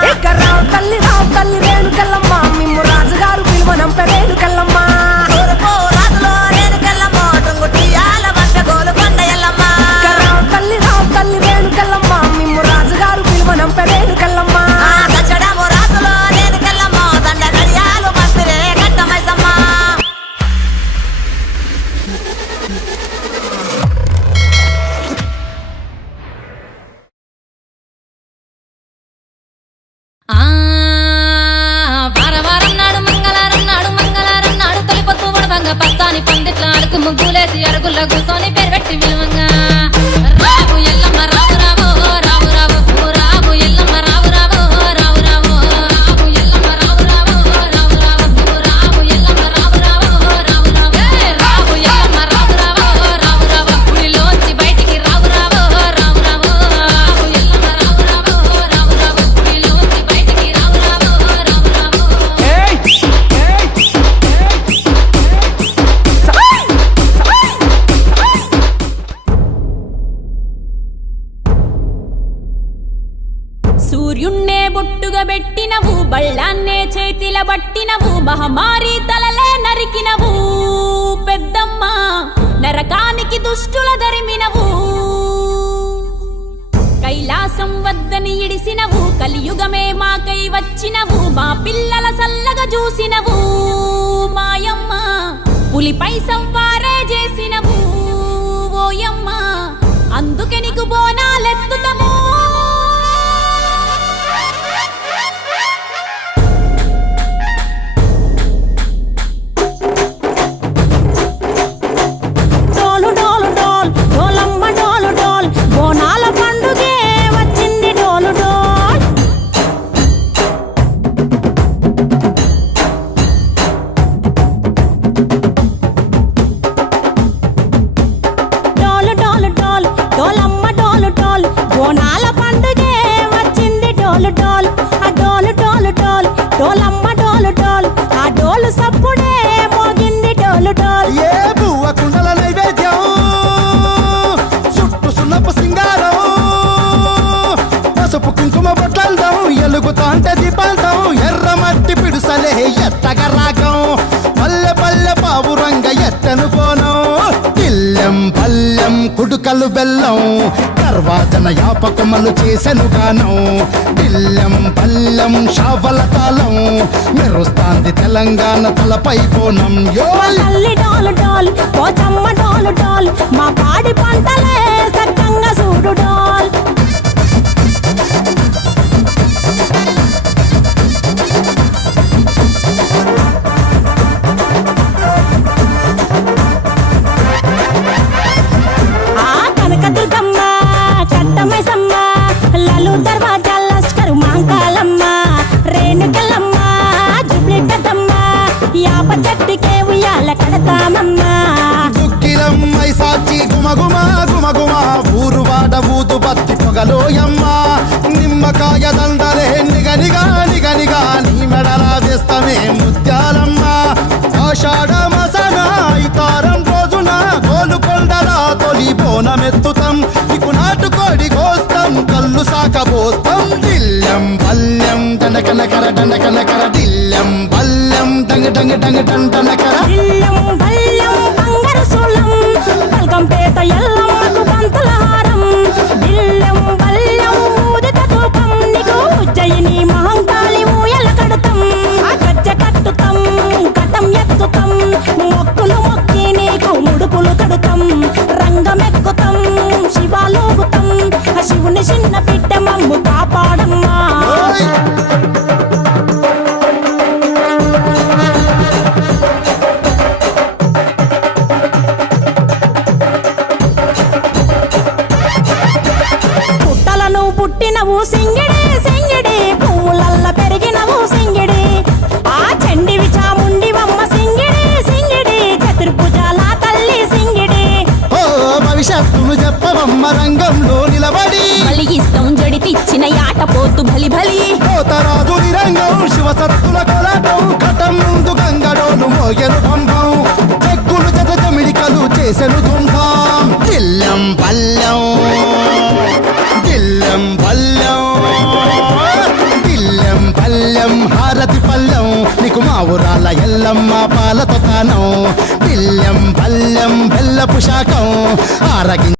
రావు తల్లి రేణుకెళ్ళమ్మ మిమ్ము రాజుగారు పిలువనంప రేణుకెళ్ళమ్మ రాజులో రేణుకెళ్ళమ్మ టుంగుటియాల బట్ట గోలుకొండ ఎల్లమ్మ రావు తల్లి రేణుకెళ్ళమ్మ మిమ్ము రాజుగారు పిలువనంప రేణుకెళ్ళమ్మ దచ్చడము రాజులో రేణుకెళ్ళమ్మ దండ గడియాలు పంపిరే కట్టమైసమ్మ వారం నాడు మంగళవారం నాడు తొలిపొత్తు ఉడవంగా పచ్చాని పందిట్ల అడుగు ముగ్గులేసి అరుగుల్లో కూర్చొని పేరు పెట్టి విలువంగా రావు ఎల్లమ్మ రావు రావు రావు రావు రావు ఎల్లమ్మ రావు రావు రావు రావు రావు ఎల్లమ్మ రావు రావు రావు రావు రావు ఎల్లమ్మ రావు రావు రావు రావు రావు ఎల్లమ్మ రావు రావు రావు రావు గుడిలోంచి బయటికి రావు రావు రావు రావు రావు ఎల్లమ్మ రావు రావు రావు రావు గుడిలోంచి బయటికి రావు రావు రావు రావు సూర్యున్నే బొట్టుగా పెట్టినవు బళ్ళాన్నే చేతిల పట్టినవు మహమారి తలలే నరికినవు పెద్దమ్మ నరకానికి దుష్టుల దరిమినవు కైలాసం వద్దని ఇడిసినవు కలియుగమే మాకై వచ్చినవు మా పిల్లల సల్లగా చూసినవు మాయమ్మ పులిపై సవ్వారే చేసినవు ఓయమ్మ అందుకే నీకు బోనాలెత్తుతము ఎలుగుతాంటే దీపాంతం ఎర్రమట్టి పిడుసలే ఎత్తగ రాగం పల్లె పల్లె పావురంగ ఎత్తను పోనం పిల్లెం పల్లెం కుడుకలు బెల్లం తర్వాతన యాపకమలు చేసెను గానం పిల్లెం పల్లెం షావల తాళం మెరుస్తాంది తెలంగాణ తలపై పోనం తల్లి డోలు డోల్ పోచమ్మ డోలు డోల్ మా పాడి పంటలే సక్కంగా చూడు డోల్ కనకదుర్గమ్మ కట్టమైసమ్మ లలు దర్వాజా లస్కరు మాంకాలమ్మ రేణుకెళ్ళమ్మ జుబ్లి పెద్దమ్మ యాప చెట్టుకే ఉయ్యాల కడతామమ్మ దుక్కిలమ్మై సాచి గుమగుమ గుమగుమ ఊరు వాడ ఊదు బత్తి పొగలోయమ్మ నిమ్మకాయ దండలే నిగనిగా నిగనిగా నీ మెడలా వేస్తమే ముత్యాలమ్మ ఆషాఢ మసన ఇతారం రోజున గోలుకొండల తొలి బోనమెత్తుతాం నీకు నాటుకోడి కోస్తాం కళ్ళు సాకబోస్తాం దిల్లెం పల్లెం దండకనకర దండకనకర దిల్లెం పల్లెం డంగ డంగ డంగ డండనకర దిల్లం బల్లం బంగారు సోలం బల్గంపేట ఎల్లమ్మకు పంతుల హారం దిల్లం బల్లం ఊదిత ధూపం నీకు ఉజ్జయిని మహంకాళి ఊయల కడతాం గజ్జ కట్టుతాం కటం ఎత్తుతాం మొక్కులు మొక్కి నీకు ముడుపులు కడుతాం రంగమెక్కుతాం శివాలోగుతాం శివుని చిన్న బిడ్డ మమ్ము కాపాడమ్మా పుట్టలను పుట్టినవు సింగిడి సింగిడి పువ్వులల్ల పెరిగినవు సింగిడి ఆ చండివి చాముండివమ్మ సింగిడి సింగిడి చతుర్భుజాల తల్లి సింగిడి ఓ భవిష్యత్తును చెప్పవమ్మ రంగంలో నిలబడి బలిగిస్తాం జడితిచ్చిన యాట పోతు బలి బలి పోతరాజు నిరంగం శివసత్తుల కొలాటం ఘటం ముందు గంగడోను మోగెను పంపం చెక్కులు జత జమిడికలు చేసెను తుంటాం దిల్లెం పల్లెం దిల్లెం పల్లెం నైవేద్యం హారతి పల్లెం నీకు మా ఊరాల ఎల్లమ్మ పాలతో తానం బిల్లం పల్లెం బెల్లపు శాఖం ఆరగి